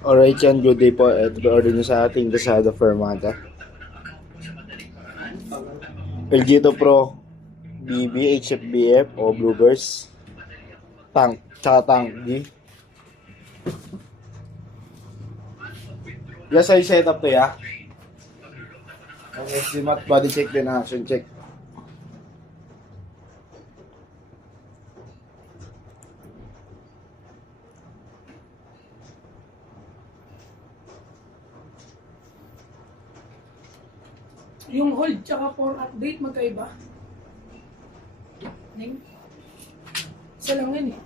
Alright yan, good day po. Ito order nyo sa ating Lazada Fermata. LG to Pro, BB, HFBF o Bluebirds. Tank, tsaka tank G. Yes, ay setup to ya. Ang SD mat body check din, action check. Yung hold tsaka for update magkaiba. Ning? Isa lang yun eh.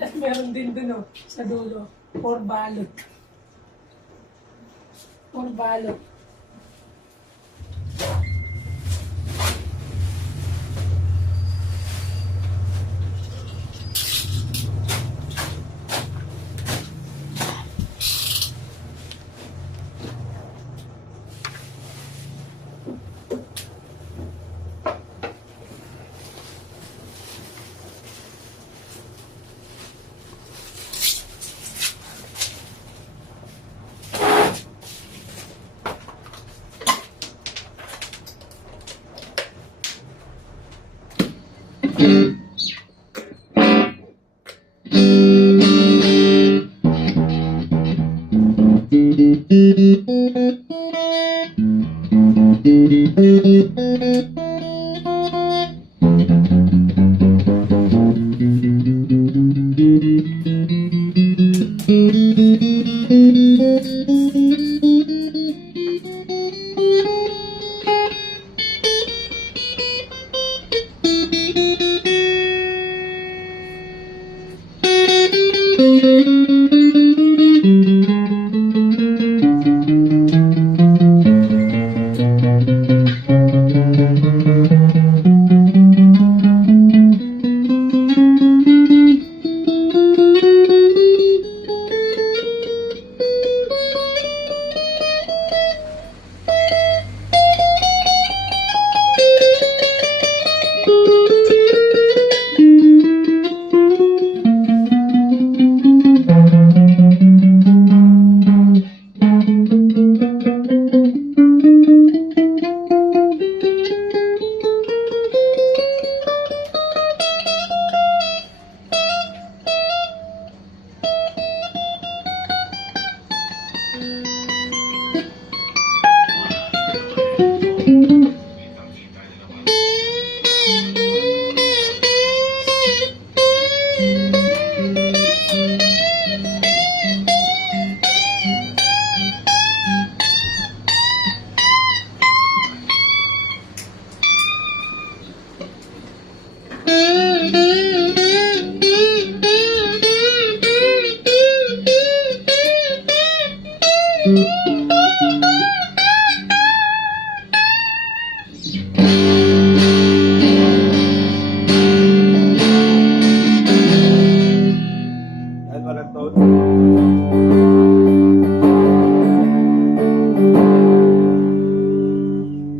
At meron din dun oh, sa dulo. For balot. For balot.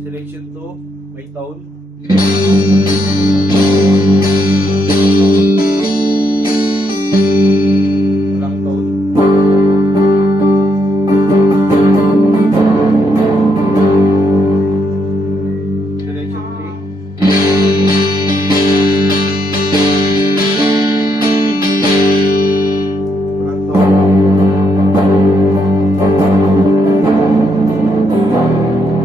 Selection 2, may tone. Walang tone. Selection 3. Walang tone.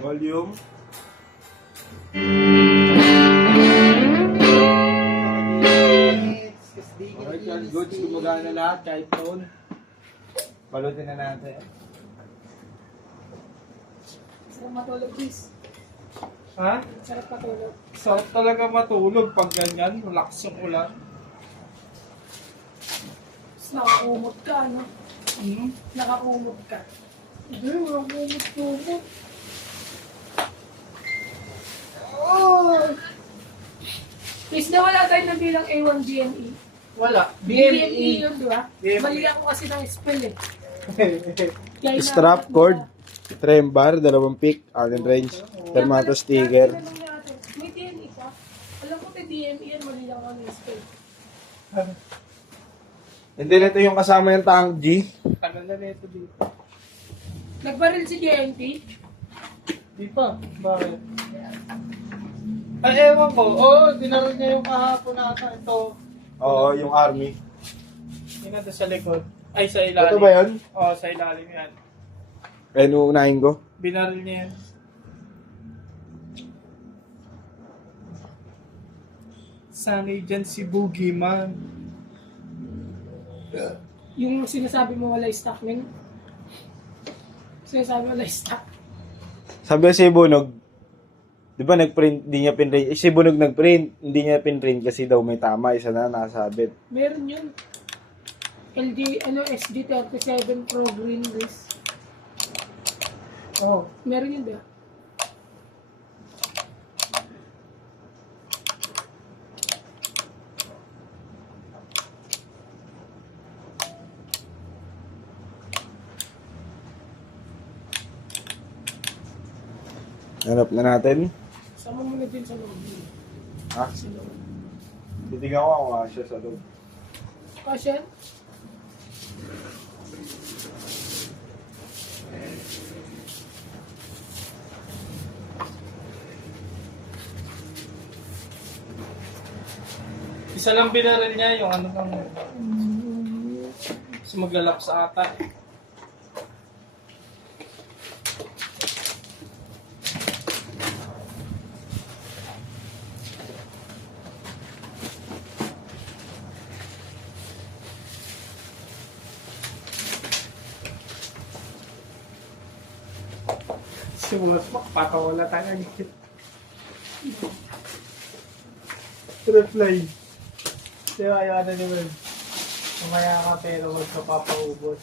Volume. Alright yan, goods. Gumagana lahat kahit tone. Balutin na natin. Sarap matulog, please. Ha? Sarap matulog. Sarap talaga matulog pag ganyan, relax yung ulan. Tapos nakakumot ka, no? Nakakumot ka. Hindi, mga kumot-kumot. Please na wala tayo na bilang A1 GME. Wala. BME BME. yun, di ba? BME. Mali ako kasi ng spell eh. Kaya Strap, cord, trem bar, dalawang pick, Allen wrench, thermometer sticker. May DME ka? Alam ko may DME yan, mali lang ako ng spell. And then ito yung kasama yung tank G. Tagal na nito dito. Nagbaril si JNT? Di pa. Bakit? Ay, ewan ko. Oo, dinaroon niya yung kahapon nata. Ito. Oo, yung army. Yun nandun sa likod. Ay, sa ilalim. Ito ba yun? Oo, sa ilalim yan. Kaya nuunahin ko. Binaril niya yan. Sanay dyan si Boogeyman. Yung sinasabi mo wala stock, men? Sinasabi mo wala stock? Sabi ko si Bunog, di ba nag-print, hindi niya pinrint. Si Bunog nag-print, hindi niya pinrint kasi daw may tama, isa na nakasabit. Meron yun. SG37 Pro Green List. Oh. Meron yun ba? Hanap na natin. Sama mo na din sa loob. Ha? Sa loob. Titignan ko kung siya sa loob. Kasi, Isa lang binaril niya yung ano kang... Kasi maglalap sa ata. Si Wasmak, patawala talaga. Reply. Diba, ayaw na naman. Kumaya ka pero huwag ka papaubos.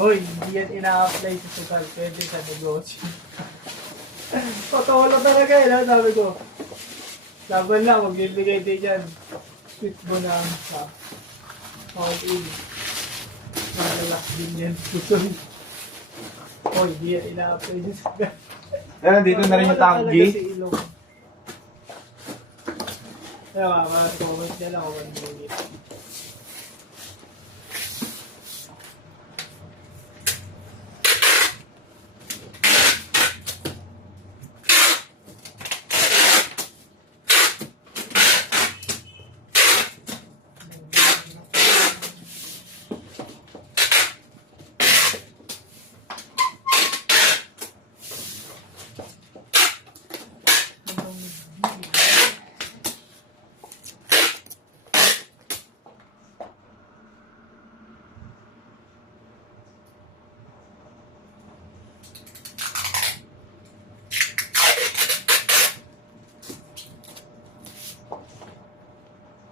Uy, hindi yan ina-apply sa total. Pwede sa negosyo. Patawala talaga eh, no? Sabi ko. Laban lang, magbibigay din yan. Sweet bonanza. All in. Malalak din yan. Susun. Uy, hindi yan ina-apply sa total. Ayan, dito na rin yung tank G. Kaya mga comment nyo lang kung ano yung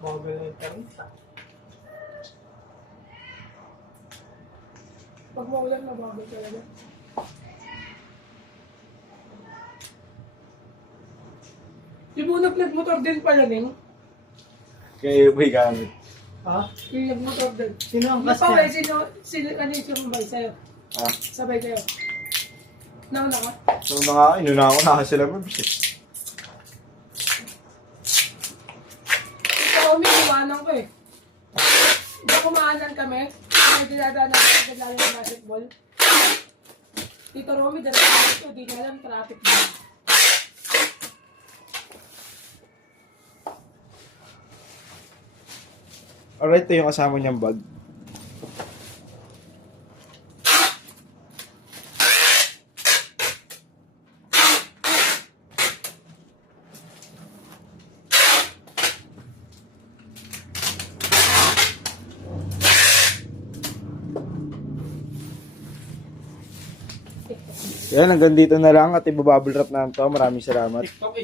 Bagal na yung tarita. pag maulan, mabagal talaga. Yung Bunog nagmotor din pala, Ning. Kaya may gamit. Ha? Yung nagmotor din. Sino ang Mas kas pa, niya? ano yung sumabay sa'yo? Ah, Sabay kayo. Nauna ka? so na nga, inuna ako, nakasila mo. Ito, umiiwanan ko eh. Hindi kumaanan kami. May dinadaan natin sa dalalim ng basketball. Tito Romy, dalawa ito. Di na alam, traffic ba. Alright, ito yung kasama niyang bag. Yan, hanggang dito na lang at ibabubble wrap na ito. Maraming salamat. TikTok